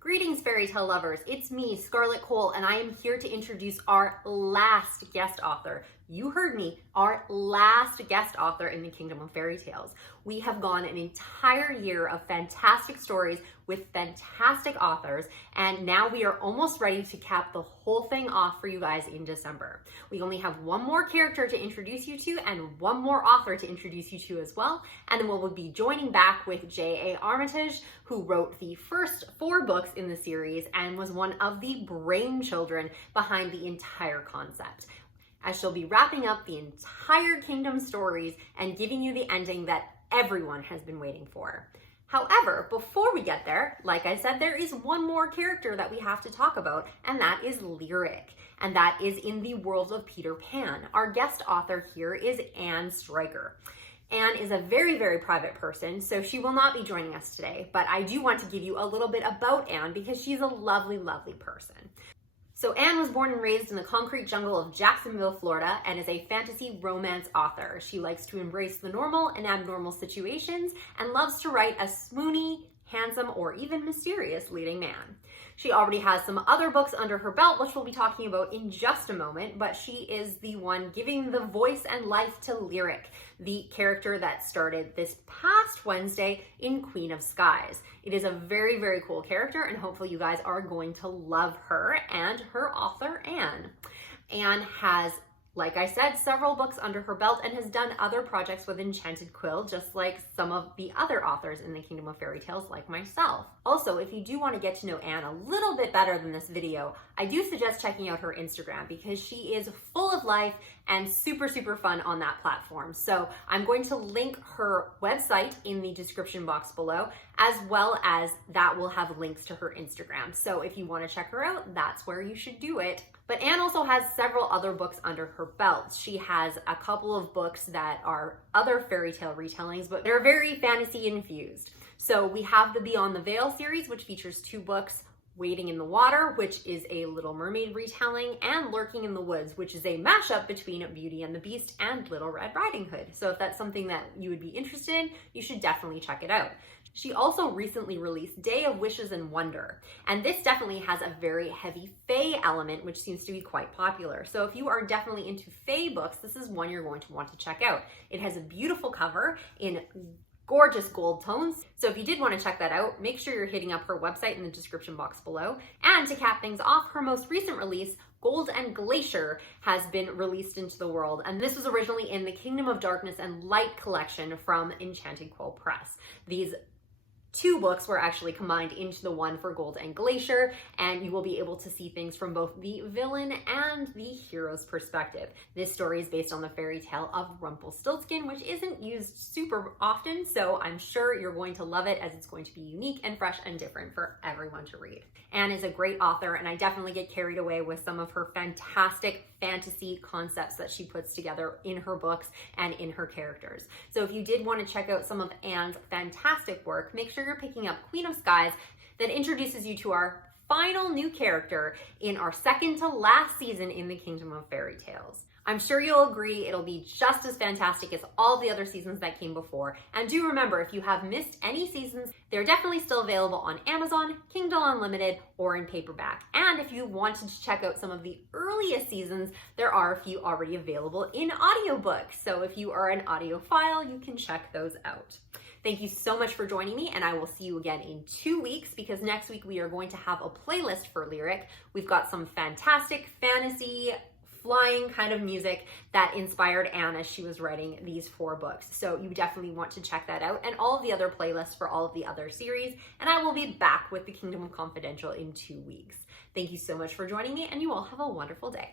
Greetings, fairy tale lovers. It's me, Scarlett Cole, and I am here to introduce our last guest author. You heard me, our last guest author in the Kingdom of Fairytales. We have gone an entire year of fantastic stories with fantastic authors, and now we are almost ready to cap the whole thing off for you guys in December. We only have one more character to introduce you to and one more author to introduce you to as well, and then we'll be joining back with J.A. Armitage, who wrote the first 4 books in the series and was one of the brainchildren behind the entire concept, as she'll be wrapping up the entire Kingdom stories and giving you the ending that everyone has been waiting for. However, before we get there, like I said, there is one more character that we have to talk about, and that is Lyric, and that is in the world of Peter Pan. Our guest author here is Anne Stryker. Anne is a very, very private person, so she will not be joining us today, but I do want to give you a little bit about Anne because she's a lovely, lovely person. So Anne was born and raised in the concrete jungle of Jacksonville, Florida, and is a fantasy romance author. She likes to embrace the normal and abnormal situations and loves to write a swoony, handsome, or even mysterious leading man. She already has some other books under her belt, which we'll be talking about in just a moment, but she is the one giving the voice and life to Lyric, the character that started this past Wednesday in Queen of Skies. It is a very, very cool character, and hopefully you guys are going to love her and her author, Anne. Anne has, like I said, several books under her belt and has done other projects with Enchanted Quill, just like some of the other authors in the Kingdom of Fairytales, like myself. Also, if you do want to get to know Anne a little bit better than this video, I do suggest checking out her Instagram because she is full of life and super, super fun on that platform. So I'm going to link her website in the description box below, as well as that will have links to her Instagram. So if you want to check her out, that's where you should do it. But Anne also has several other books under her belt. She has a couple of books that are other fairy tale retellings, but they're very fantasy infused. So we have the Beyond the Veil series, which features 2 books, Wading in the Water, which is a Little Mermaid retelling, and Lurking in the Woods, which is a mashup between Beauty and the Beast and Little Red Riding Hood. So if that's something that you would be interested in, you should definitely check it out. She also recently released Day of Wishes and Wonder, and this definitely has a very heavy fae element, which seems to be quite popular. So if you are definitely into fae books, this is one you're going to want to check out. It has a beautiful cover in gorgeous gold tones. So if you did want to check that out, make sure you're hitting up her website in the description box below. And to cap things off, her most recent release, Gold and Glacier, has been released into the world. And this was originally in the Kingdom of Darkness and Light collection from Enchanted Quill Press. These 2 books were actually combined into the one for Gold and Glacier, and you will be able to see things from both the villain and the hero's perspective. This story is based on the fairy tale of Rumpelstiltskin, which isn't used super often, so I'm sure you're going to love it as it's going to be unique and fresh and different for everyone to read. Anne is a great author, and I definitely get carried away with some of her fantastic fantasy concepts that she puts together in her books and in her characters. So if you did want to check out some of Anne's fantastic work, make sure you're picking up Queen of Skies, that introduces you to our final new character in our second to last season in the Kingdom of Fairytales. I'm sure you'll agree it'll be just as fantastic as all the other seasons that came before. And do remember, if you have missed any seasons, they're definitely still available on Amazon, Kindle Unlimited, or in paperback. And if you wanted to check out some of the earliest seasons, there are a few already available in audiobooks. So if you are an audiophile, you can check those out. Thank you so much for joining me, and I will see you again in 2 weeks, because next week we are going to have a playlist for Lyric. We've got some fantastic fantasy flying kind of music that inspired Anne as she was writing these 4 books. So you definitely want to check that out, and all of the other playlists for all of the other series. And I will be back with the Kingdom of Confidential in 2 weeks. Thank you so much for joining me, and you all have a wonderful day.